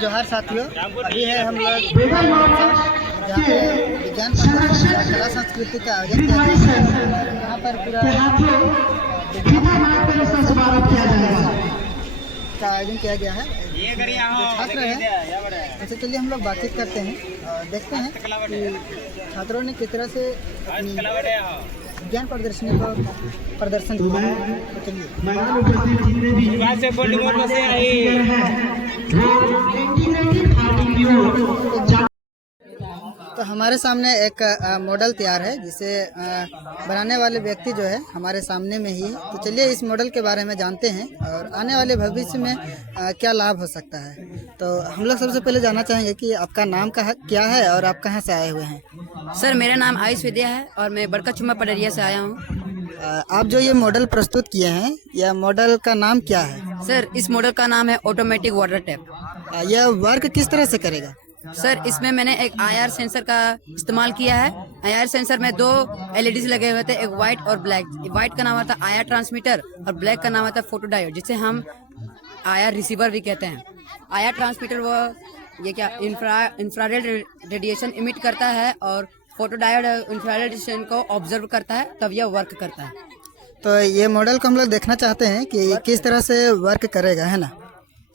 जोहार साथियों। अभी है हम लोग जहाँ पे विज्ञान कला संस्कृति का आयोजन किया गया है। यहाँ पर पूरा का आयोजन किया गया है। जो छात्र हैं उनसे चलिए हम लोग बातचीत करते हैं और देखते हैं कि छात्रों ने किस तरह से अपनी विज्ञान प्रदर्शनी को प्रदर्शन किया है। तो चलिए तो हमारे सामने एक मॉडल तैयार है जिसे बनाने वाले व्यक्ति जो है हमारे सामने में ही है। तो चलिए इस मॉडल के बारे में जानते हैं और आने वाले भविष्य में क्या लाभ हो सकता है। तो हम लोग सबसे पहले जानना चाहेंगे कि आपका नाम क्या है और आप कहाँ से आए हुए हैं। सर मेरा नाम आयुष विद्या है और मैं बड़का चुम्मा पडरिया से आया हूँ। आप जो ये मॉडल प्रस्तुत किए हैं यह मॉडल का नाम क्या है। सर इस मॉडल का नाम है ऑटोमेटिक वाटर टैप। यह वर्क किस तरह से करेगा। सर इसमें मैंने एक IR सेंसर का इस्तेमाल किया है। IR सेंसर में 2 LEDs लगे हुए थे, एक व्हाइट और ब्लैक। व्हाइट का नाम आता है IR ट्रांसमीटर और ब्लैक का नाम आता है फोटो डायोड, जिसे हम IR रिसीवर भी कहते हैं। IR ट्रांसमीटर वो ये क्या इंफ्रारेड रेडिएशन इमिट करता है और फोटो डायोड इंफ्रारेड रेडिएशन को ऑब्जर्व करता है, तब यह वर्क करता है। तो ये मॉडल को हम लोग देखना चाहते हैं कि किस तरह से वर्क करेगा, है ना।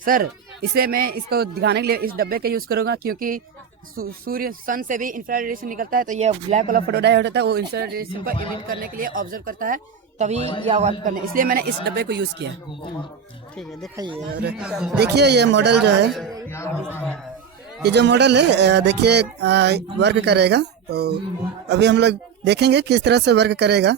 सर इसे मैं इसको दिखाने के लिए इस डब्बे का यूज करूंगा, क्योंकि सूर्य सन से भी इंफ्रारेड रेडिएशन निकलता है, तो यह ब्लैक वाला फोटो डायोड होता है, वो इंफ्रारेड रेडिएशन को इमिट करने के लिए ऑब्जर्व करता है, तभी यह वर्क करने, इसलिए मैंने इस डब्बे को यूज किया। ठीक है, दिखाइए। और देखिए ये मॉडल जो है, ये जो मॉडल है देखिए वर्क करेगा। तो अभी हम लोग देखेंगे किस तरह से वर्क करेगा।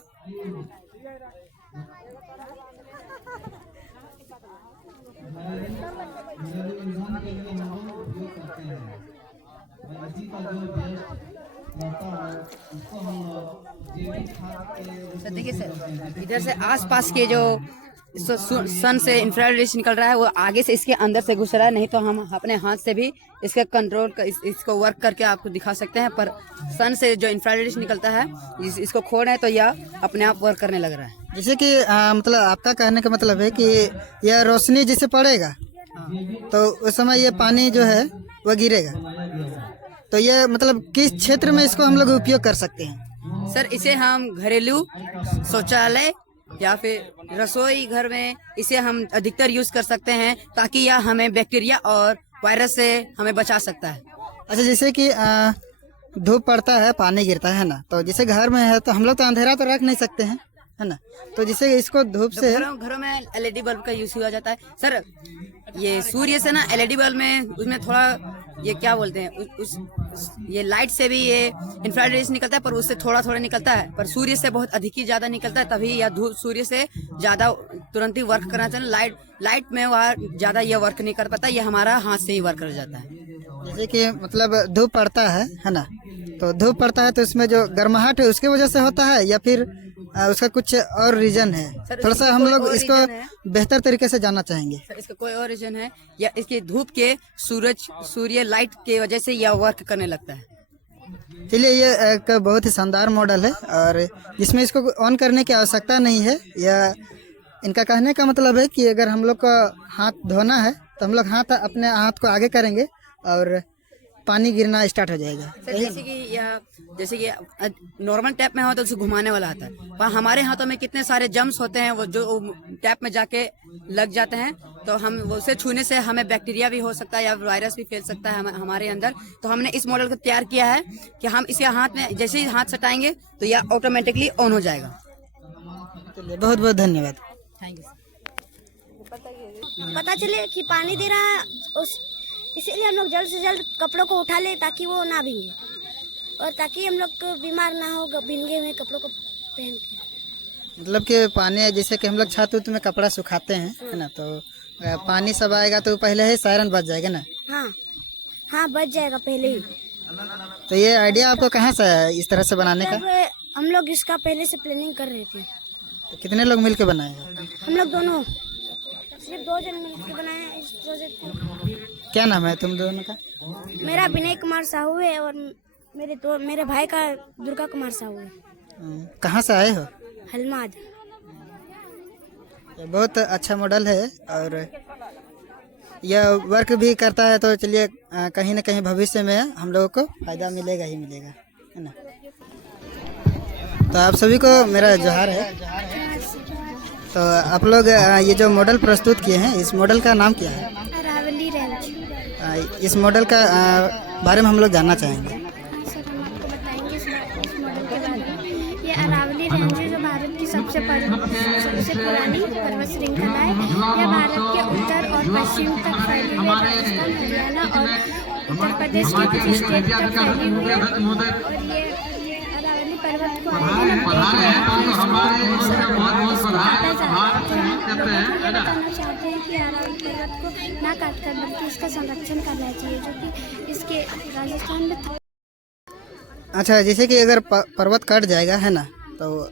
सर देखिए सर, इधर से आसपास के जो सन से इंफ्रारेड रेडिएशन निकल रहा है वो आगे से इसके अंदर से घुस रहा है, नहीं तो हम अपने हाथ से भी इसका कंट्रोल इसको वर्क करके आपको दिखा सकते हैं। पर सन से जो इंफ्रारेड रेडिएशन निकलता है इसको खोल है तो यह अपने आप वर्क करने लग रहा है। जैसे कि मतलब आपका कहने का मतलब है कि यह रोशनी जिसे पड़ेगा तो उस समय ये पानी जो है वह गिरेगा। तो ये मतलब किस क्षेत्र में इसको हम लोग उपयोग कर सकते हैं। सर इसे हम घरेलू शौचालय या फिर रसोई घर में इसे हम अधिकतर यूज कर सकते हैं, ताकि यह हमें बैक्टीरिया और वायरस से हमें बचा सकता है। अच्छा, जैसे कि धूप पड़ता है, पानी गिरता है ना, तो जैसे घर में है तो हम लोग तो अंधेरा तो रख नहीं सकते हैं, है ना। तो जिसे इसको धूप से घरों में LED बल्ब का यूज किया जाता है। सर ये सूर्य से ना LED बल्ब में उसमें थोड़ा ये क्या बोलते हैं ये लाइट से भी ये इंफ्रारेड रेडिएशन निकलता है, पर उससे थोड़ा थोड़ा निकलता है, पर सूर्य से बहुत अधिक ही ज्यादा निकलता है, तभी यह धूप सूर्य से ज्यादा तुरंत ही वर्क करना चाहिए। लाइट में वह ज्यादा यह वर्क नहीं कर पाता, यह हमारा हाथ से ही वर्क कर जाता है। जैसे कि मतलब धूप पड़ता है ना, तो धूप पड़ता है तो इसमें जो गर्माहट है उसकी वजह से होता है या फिर उसका कुछ और रीजन है। थोड़ा सा हम लोग इसको बेहतर तरीके से जानना चाहेंगे। सर इसका कोई और रीजन है या इसकी धूप के सूर्य लाइट के वजह से यह वर्क करने लगता है। चलिए, ये एक बहुत ही शानदार मॉडल है और जिसमें इसको ऑन करने की आवश्यकता नहीं है। या इनका कहने का मतलब है कि अगर हम लोग को हाथ धोना है तो हम लोग अपने हाथ को आगे करेंगे और पानी गिरना स्टार्ट हो जाएगा। सर जैसे कि नॉर्मल टैप में हो तो उसे घुमाने वाला आता है, पर हमारे हाथों में कितने सारे जम्स होते हैं वो जो टैप में जाके लग जाते हैं, तो हम उसे छूने से हमें बैक्टीरिया भी हो सकता है या वायरस भी फैल सकता है हमारे अंदर। तो हमने इस मॉडल को तैयार किया है कि हम इसे हाथ में जैसे ही हाथ सटाएंगे तो यह ऑटोमेटिकली ऑन हो जाएगा। चलिए, बहुत बहुत धन्यवाद। Thank you. पता चले कि पानी दे रहा है इसीलिए हम लोग जल्द से जल्द कपड़ों को उठा ले ताकि वो ना भीगे और ताकि हम लोग को बीमार ना हो भीगे हुए कपड़ों को पहन के। मतलब कि पानी जैसे कि हम लोग छत उत में कपड़ा सुखाते हैं, है ना, तो पानी सब आएगा तो पहले ही सायरन बज जाएगा ना। हाँ बच जाएगा पहले ही। तो ये आइडिया आपको कहाँ से आया इस तरह से बनाने का। हम लोग इसका पहले से प्लानिंग कर रहे थे। तो कितने लोग मिलके बनाए हैं। हम लोग दोनों सिर्फ 2 जन मिलकर बनाए हैं इस प्रोजेक्ट को। क्या नाम है तुम दोनों का। मेरा विनय कुमार साहू है और मेरे भाई का दुर्गा कुमार साहू है। कहाँ से आए हो। हलमाद। बहुत अच्छा मॉडल है और यह वर्क भी करता है तो चलिए कहीं ना कहीं भविष्य में हम लोगों को फायदा मिलेगा ही मिलेगा, है ना। तो आप सभी को मेरा जोहार है। तो आप लोग ये जो मॉडल प्रस्तुत किए हैं, इस मॉडल का नाम क्या है? अरावली रेंज। इस मॉडल का बारे में हम लोग जानना चाहेंगे। सर हम आपको बताएंगे इस मॉडल के बारे में। ये अरावली रेंज है जो भारत की सबसे पुरानी पर्वत श्रृंखला है। यह भारत के उत्तर और पश्चिम तक फैली हुई राजस्थान, हरियाणा और उत्तर प्रदेश के कुछ स्टेट तक फैली हुई है। और ये अरावली पर्वत को आगे हम देख रहे हैं कि इसको काटा जा रहा है। तो हम लोगों को ये बताना चाहते हैं कि अरावली पर्वत को ना काट कर बल्कि इसका संरक्षण करना चाहिए, जो कि इसके राजस्थान में था। अच्छा, जैसे कि अगर पर्वत कट जाएगा, है ना, तो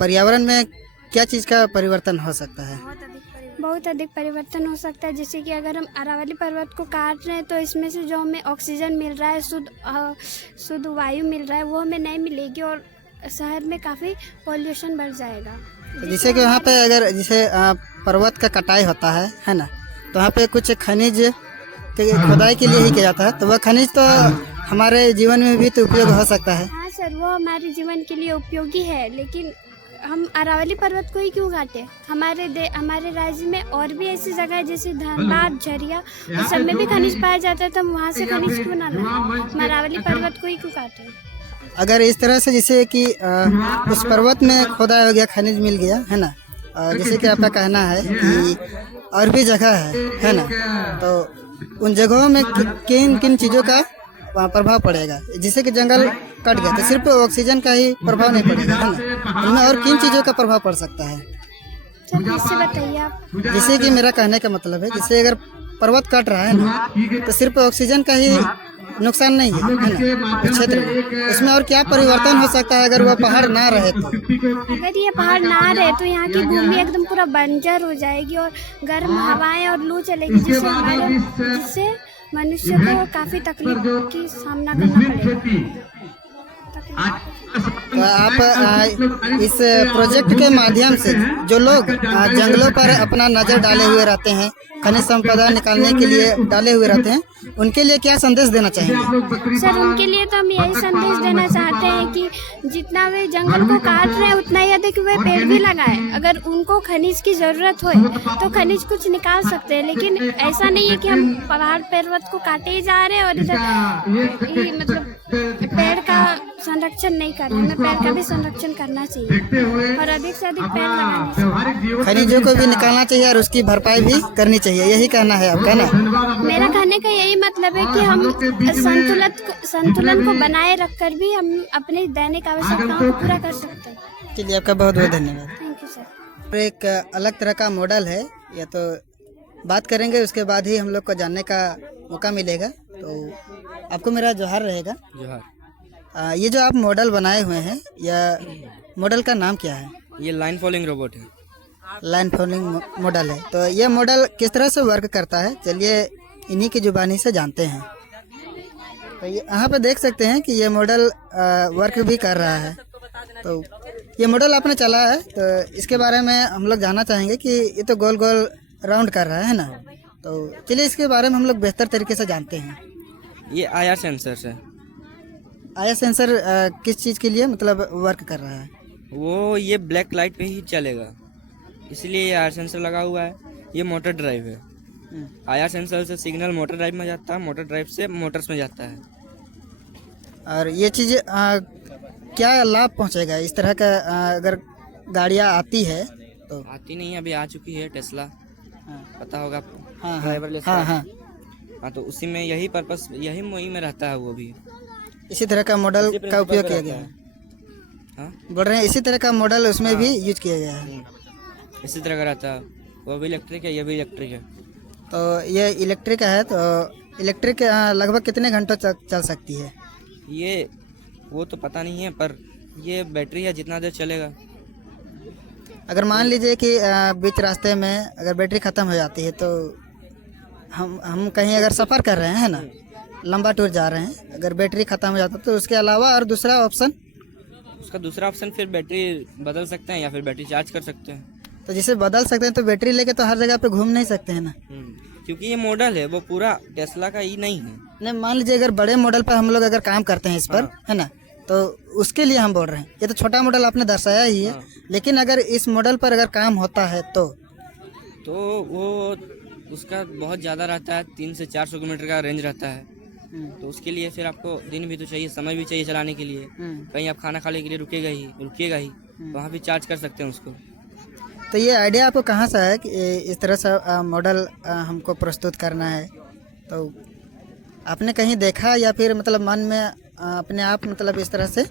पर्यावरण में क्या चीज़ का परिवर्तन हो सकता है? बहुत अधिक परिवर्तन हो सकता है। जैसे कि अगर हम अरावली पर्वत को काट रहे हैं तो इसमें से जो हमें ऑक्सीजन मिल रहा है, शुद्ध वायु मिल रहा है, वो हमें नहीं मिलेगी और शहर में काफ़ी पॉल्यूशन बढ़ जाएगा। तो जैसे कि वहाँ पे अगर जैसे पर्वत का कटाई होता है ना, तो वहाँ पे कुछ खनिज के खुदाई के लिए ही किया जाता है, तो वह खनिज तो हमारे जीवन में भी तो उपयोग हो सकता है। हाँ सर, वो हमारे जीवन के लिए उपयोगी है, लेकिन हम अरावली पर्वत को ही क्यों काटे? हमारे राज्य में और भी ऐसी जगह है जैसे धनबाद, झरिया, उस सब में भी खनिज पाया जाता है, तो हम वहाँ से खनिज क्यों ना लाएं? हम अरावली पर्वत को ही क्यों काटें? अगर इस तरह से जैसे कि उस पर्वत में खुदाई हो गया, खनिज मिल गया, है ना, जैसे कि आपका कहना है कि और भी जगह है ना, तो उन जगहों में किन किन चीज़ों का प्रभाव पड़ेगा? जैसे कि जंगल कट गया तो सिर्फ ऑक्सीजन का ही प्रभाव नहीं पड़ेगा, है ना, उनमें और किन चीज़ों का प्रभाव पड़ सकता है? सर इससे बताइए आप। जैसे कि मेरा कहने का मतलब है, जैसे अगर पर्वत कट रहा है ना, तो सिर्फ ऑक्सीजन का ही नुकसान नहीं है ना इस क्षेत्र में, उसमें और क्या परिवर्तन हो सकता है अगर वह पहाड़ ना रहे तो? अगर ये पहाड़ ना रहे तो यहाँ की भूमि एकदम पूरा बंजर हो जाएगी और गर्म हवाएं और लू चलेगी, जिससे मनुष्य को काफी तकलीफ की सामना करना पड़ेगा। तो आप इस प्रोजेक्ट के माध्यम से जो लोग जंगलों पर अपना नज़र डाले हुए रहते हैं, खनिज संपदा निकालने के लिए डाले हुए रहते हैं, उनके लिए क्या संदेश देना चाहेंगे? सर उनके लिए तो हम यही संदेश देना चाहते हैं कि जितना वे जंगल को काट रहे हैं उतना ही अधिक वे पेड़ भी लगाएं। अगर उनको खनिज की जरूरत हो तो खनिज कुछ निकाल सकते हैं, लेकिन ऐसा नहीं है कि हम पहाड़ पर्वत को काटे ही जा रहे हैं और इधर मतलब पेड़ का संरक्षण नहीं कर रहे। हमें पेड़ का भी संरक्षण करना चाहिए और अधिक से अधिक पेड़ लगाने चाहिए। खनिजों को भी निकालना चाहिए और उसकी भरपाई भी करनी चाहिए, यही कहना है आपका ना? मेरा कहने का यही मतलब है कि हम संतुलन को बनाए रखकर भी हम अपनी दैनिक आवश्यकताओं को पूरा कर सकते हैं। चलिए, आपका बहुत बहुत धन्यवाद। Thank you sir. एक अलग तरह का मॉडल है, या तो बात करेंगे उसके बाद ही हम लोग को जानने का मौका मिलेगा। तो आपको मेरा जोहार रहेगा। जोहार। ये जो आप मॉडल बनाए हुए हैं, यह मॉडल का नाम क्या है? ये लाइन फॉलोइंग रोबोट है। लाइन फॉलोइंग मॉडल है। तो ये मॉडल किस तरह से वर्क करता है, चलिए इन्हीं की जुबानी से जानते हैं। तो ये यहाँ पे देख सकते हैं कि ये मॉडल वर्क भी कर रहा है। तो ये मॉडल आपने चला है, तो इसके बारे में हम लोग जानना चाहेंगे कि ये तो गोल गोल राउंड कर रहा है ना, तो चलिए इसके बारे में हम लोग बेहतर तरीके से जानते हैं। ये आईआर सेंसर है। आईआर सेंसर किस चीज़ के लिए मतलब वर्क कर रहा है? वो ये ब्लैक लाइट पे ही चलेगा, इसलिए ये आईआर सेंसर लगा हुआ है। ये मोटर ड्राइव है। आईआर सेंसर से सिग्नल मोटर ड्राइव में जाता है, मोटर ड्राइव से मोटर्स में जाता है। और ये चीज़ क्या लाभ पहुंचेगा इस तरह का? अगर गाड़ियां आती है तो? आती नहीं, अभी आ चुकी है टेस्ला, पता होगा आपको। हाँ ड्राइवरलेस हाँ हाँ हाँ, तो उसी में यही पर्पस, यही मुहिम में रहता है वो भी। इसी तरह का मॉडल का उपयोग किया गया है। हाँ, बोल रहे हैं इसी तरह का मॉडल उसमें भी यूज किया गया है। इसी तरह का रहता है। वो भी इलेक्ट्रिक है, ये भी इलेक्ट्रिक है। तो ये इलेक्ट्रिक है, तो इलेक्ट्रिक लगभग कितने घंटों चल सकती है? ये वो तो पता नहीं है, पर ये बैटरी है, जितना देर चलेगा। अगर मान लीजिए कि बीच रास्ते में अगर बैटरी ख़त्म हो जाती है, तो हम कहीं अगर सफ़र कर रहे हैं ना, लंबा टूर जा रहे हैं, अगर बैटरी ख़त्म हो जाता है तो उसके अलावा और दूसरा ऑप्शन? उसका दूसरा ऑप्शन फिर बैटरी बदल सकते हैं या फिर बैटरी चार्ज कर सकते हैं। तो जिसे बदल सकते हैं तो बैटरी लेके तो हर जगह पे घूम नहीं सकते हैं ना। क्योंकि ये मॉडल है, वो पूरा टेस्ला का ही नहीं है। नहीं, मान लीजिए अगर बड़े मॉडल पर हम लोग अगर काम करते हैं इस पर, है ना, तो उसके लिए हम बोल रहे हैं। ये तो छोटा मॉडल आपने दर्शाया ही है, लेकिन अगर इस मॉडल पर अगर काम होता है तो वो उसका बहुत ज़्यादा रहता है, 300 से 400 किलोमीटर का रेंज रहता है। तो उसके लिए फिर आपको दिन भी तो चाहिए, समय भी चाहिए चलाने के लिए। कहीं आप खाना खाने के लिए रुकिएगा ही, वहाँ भी चार्ज कर सकते हैं उसको। तो ये आइडिया आपको कहाँ से है कि इस तरह से मॉडल हमको प्रस्तुत करना है? तो आपने कहीं देखा या फिर मतलब मन में अपने आप मतलब इस तरह से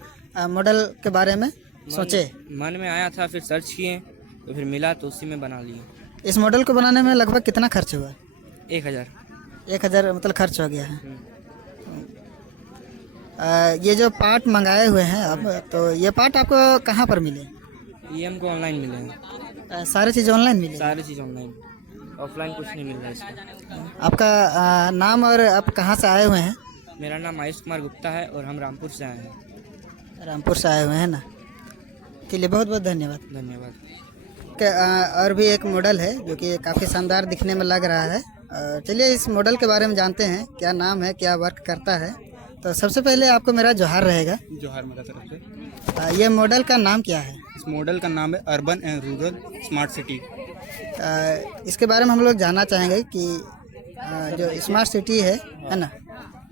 मॉडल के बारे में सोचे? मन में आया था, फिर सर्च किए तो फिर मिला, तो उसी में बना लिए। इस मॉडल को बनाने में लगभग कितना खर्च हुआ? 1000 मतलब खर्च हो गया है। ये जो पार्ट मंगाए हुए हैं अब, तो ये पार्ट आपको कहाँ पर मिले? ये हमको ऑनलाइन मिले हैं। सारी चीज़ ऑनलाइन मिली? सारी चीज़ ऑनलाइन, ऑफलाइन कुछ नहीं मिल रहा है इसका। आपका नाम और आप कहाँ से आए हुए हैं? मेरा नाम आयुष कुमार गुप्ता है और हम रामपुर से आए हैं। रामपुर से आए हुए हैं ना, चलिए बहुत बहुत धन्यवाद। धन्यवाद। और भी एक मॉडल है जो कि काफ़ी शानदार दिखने में लग रहा है। चलिए इस मॉडल के बारे में जानते हैं, क्या नाम है, क्या वर्क करता है। तो सबसे पहले आपको मेरा जोहार रहेगा। जोहार मेरा तरफ से। ये मॉडल का नाम क्या है? इस मॉडल का नाम है urban and rural smart city. इसके बारे में हम लोग जानना चाहेंगे कि जो स्मार्ट सिटी है ना,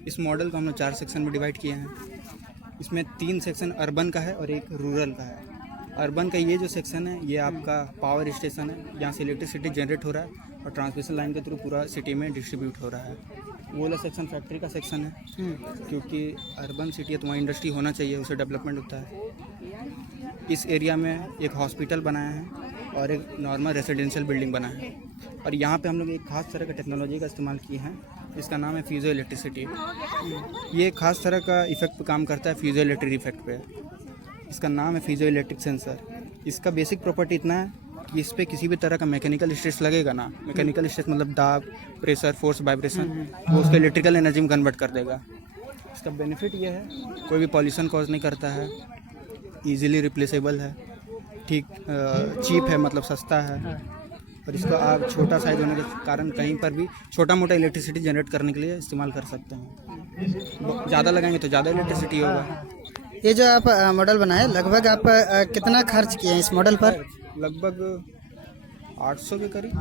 इस मॉडल को हम लोग 4 सेक्शन में डिवाइड किए हैं। इसमें 3 सेक्शन अर्बन का है और एक रूरल का है। अर्बन का ये जो सेक्शन है, ये आपका पावर स्टेशन है, जहाँ से इलेक्ट्रिसिटी जनरेट हो रहा है और ट्रांसमिशन लाइन के थ्रू पूरा सिटी में डिस्ट्रीब्यूट हो रहा है। वो वाला सेक्शन फैक्ट्री का सेक्शन है, क्योंकि अर्बन सिटी है तो वहाँ इंडस्ट्री होना चाहिए, उससे डेवलपमेंट होता है। इस एरिया में एक हॉस्पिटल बनाया है और एक नॉर्मल रेजिडेंशियल बिल्डिंग बनाया है। और यहाँ पे हम लोग एक खास तरह का टेक्नोलॉजी का इस्तेमाल किए हैं, इसका नाम है फ्यूजो इलेक्ट्रिसिटी। ये एक खास तरह का इफेक्ट पे काम करता है, फ्यूजो इलेक्ट्रिक इफेक्ट पे। इसका नाम है फ्यूजो इलेक्ट्रिक सेंसर। इसका बेसिक प्रॉपर्टी इतना है कि इस पर किसी भी तरह का मैकेनिकल स्ट्रेस लगेगा ना, मैकेनिकल स्ट्रेस मतलब दाब, प्रेशर, फोर्स, वाइब्रेशन, वो उसको इलेक्ट्रिकल एनर्जी में कन्वर्ट कर देगा। इसका बेनिफिट ये है, कोई भी पॉल्यूशन कॉज नहीं करता है, इजीली रिप्लेसेबल है, ठीक चीप है, मतलब सस्ता है। और इसको आप छोटा साइज होने के कारण कहीं पर भी छोटा मोटा इलेक्ट्रिसिटी जनरेट करने के लिए इस्तेमाल कर सकते हैं। ज़्यादा लगाएंगे तो ज़्यादा इलेक्ट्रिसिटी होगा। ये जो आप मॉडल बनाए, लगभग आप कितना खर्च किए हैं इस मॉडल पर? लगभग 800 के करीब,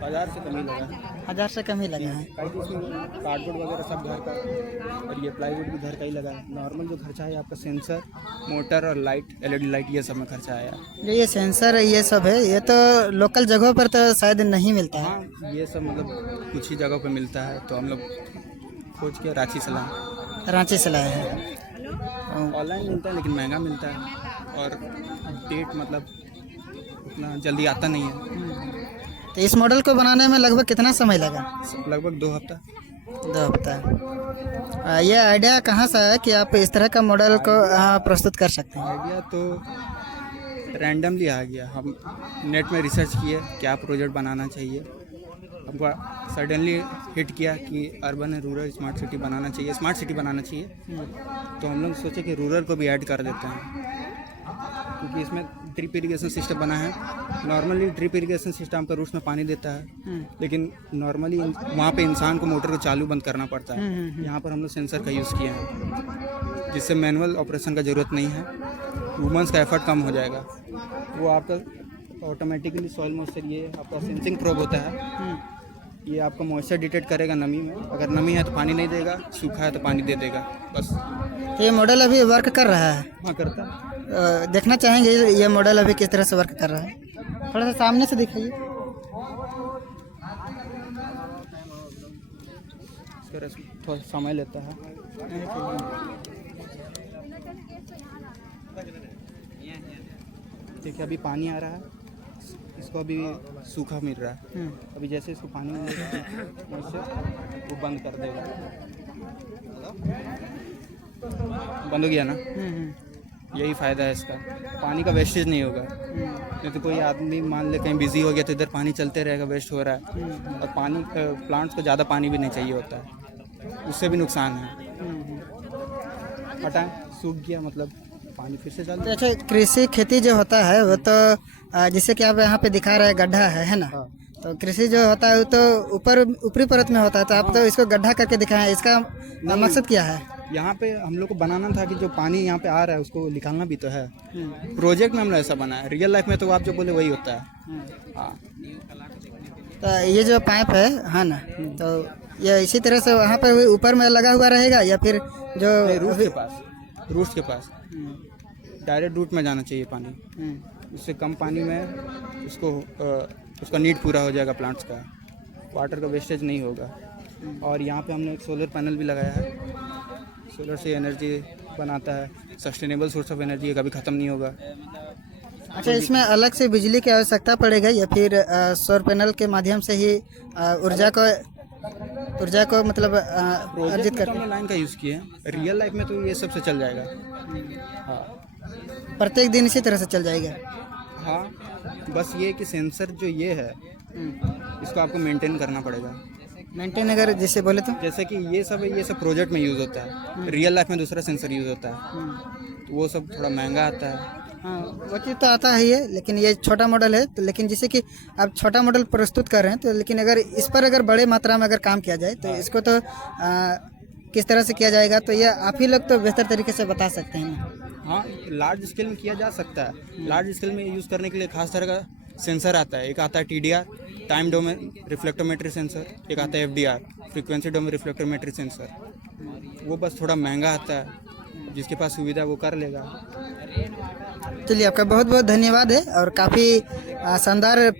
1000 से कम ही लगा है। 1000 से कम ही लगा है। इसमें कार्डबोर्ड वगैरह सब घर का, और ये प्लाईवुड भी घर का ही लगा है। नॉर्मल जो खर्चा है आपका सेंसर, मोटर और लाइट, LED लाइट, ये सब में खर्चा आया। जो ये सेंसर ये सब है, ये तो लोकल जगहों पर तो शायद नहीं मिलता है। हाँ, ये सब मतलब कुछ ही जगहों पे मिलता है, तो हम लोग खोज के रांची से लाए। रांची से लाए हैं। ऑनलाइन मिलता है लेकिन महंगा मिलता है, और डेट मतलब उतना जल्दी आता नहीं है। तो इस मॉडल को बनाने में लगभग कितना समय लगा? लगभग 2 हफ्ता। 2 हफ्ता। ये आइडिया कहाँ से है कि आप इस तरह का मॉडल को प्रस्तुत कर सकते हैं? आइडिया तो रैंडमली आ गया। हम नेट में रिसर्च किए क्या प्रोजेक्ट बनाना चाहिए, हमको सडनली हिट किया कि urban and rural smart city बनाना चाहिए, स्मार्ट सिटी बनाना चाहिए। तो हम लोग सोचे कि रूरल को भी ऐड कर देते हैं, क्योंकि इसमें ड्रिप इरिगेशन सिस्टम बना है। नॉर्मली ड्रिप इरिगेशन सिस्टम आपका रूट्स में पानी देता है, लेकिन नॉर्मली वहाँ पे इंसान को मोटर को चालू बंद करना पड़ता है। यहाँ पर हम लोग सेंसर का यूज़ किए हैं, जिससे मैनुअल ऑपरेशन का ज़रूरत नहीं है, वुमेंस का एफर्ट कम हो जाएगा। वो आपका ऑटोमेटिकली सॉइल मॉइस्चर, ये आपका सेंसिंग प्रोब होता है, ये आपका मॉइस्चर डिटेक्ट करेगा नमी में। अगर नमी है तो पानी नहीं देगा, सूखा है तो पानी दे देगा, बस। तो ये मॉडल अभी वर्क कर रहा है? हाँ, करता है। देखना चाहेंगे ये मॉडल अभी किस तरह से वर्क कर रहा है? थोड़ा सा सामने से दिखाइए। थोड़ा समय लेता है। देखिए अभी पानी आ रहा है, इसको अभी सूखा मिल रहा है। अभी जैसे इसको पानी मिल रहा है वैसे वो बंद कर देगा। बंद हो गया ना, यही फ़ायदा है इसका। पानी का वेस्टेज नहीं होगा। नहीं तो कोई आदमी मान ले कहीं बिजी हो गया तो इधर पानी चलते रहेगा, वेस्ट हो रहा है। और पानी प्लांट्स को ज़्यादा पानी भी नहीं चाहिए होता है, उससे भी नुकसान है। हटाएं, सूख गया मतलब पानी फिर से तो अच्छा, कृषि खेती जो होता है वो तो जैसे कि आप यहाँ पे दिखा रहे हैं गड्ढा है ना, तो कृषि जो होता है वो तो ऊपरी परत में होता है, तो आप तो इसको गड्ढा करके दिखाएं, इसका मकसद क्या है? यहाँ पे हम लोग को बनाना था कि जो पानी यहाँ पे आ रहा है उसको निकालना भी तो है। प्रोजेक्ट में हम लोग ऐसा बनाया, रियल लाइफ में तो आप जो बोले वही होता है। हाँ, तो ये जो पाइप है, हाँ ना, तो ये इसी तरह से वहाँ पर ऊपर में लगा हुआ रहेगा या फिर जो रूट्स के पास डायरेक्ट रूट में जाना चाहिए पानी। उससे कम पानी में उसका नीड पूरा हो जाएगा प्लांट्स का, वाटर का वेस्टेज नहीं होगा। और यहाँ पे हमने एक सोलर पैनल भी लगाया है, सोलर से एनर्जी बनाता है, सस्टेनेबल सोर्स ऑफ एनर्जी है, कभी ख़त्म नहीं होगा। अच्छा, इसमें अलग से बिजली की आवश्यकता पड़ेगा या फिर सौर पैनल के माध्यम से ही ऊर्जा को मतलब अर्जित करते हैं? लाइन का यूज़ किए हैं, रियल लाइफ में तो ये सबसे चल जाएगा। हाँ, प्रत्येक दिन इसी तरह से चल जाएगा? हाँ, बस ये कि सेंसर जो ये है इसको आपको मेंटेन करना पड़ेगा। मेंटेन अगर जैसे बोले तो जैसे कि ये सब प्रोजेक्ट में यूज़ होता है, रियल लाइफ में दूसरा सेंसर यूज़ होता है, तो वो सब थोड़ा महंगा आता है। हाँ, वो चीज़ तो आता ही है, लेकिन ये छोटा मॉडल है, तो लेकिन जैसे कि आप छोटा मॉडल प्रस्तुत कर रहे हैं, तो लेकिन अगर इस पर अगर बड़े मात्रा में अगर काम किया जाए तो इसको तो किस तरह से किया जाएगा, तो ये आप ही लोग तो बेहतर तरीके से बता सकते हैं ना। हाँ, लार्ज स्केल में किया जा सकता है। लार्ज स्केल में यूज़ करने के लिए खास तरह का सेंसर आता है। एक आता है TDR, टाइम डोमेन रिफ्लेक्टोमेट्री सेंसर, एक आता है FDR, फ्रीक्वेंसी डोमेन रिफ्लेक्टोमेट्री सेंसर। वो बस थोड़ा महंगा आता है, जिसके पास सुविधा वो कर लेगा। चलिए, आपका बहुत बहुत धन्यवाद है और काफ़ी शानदार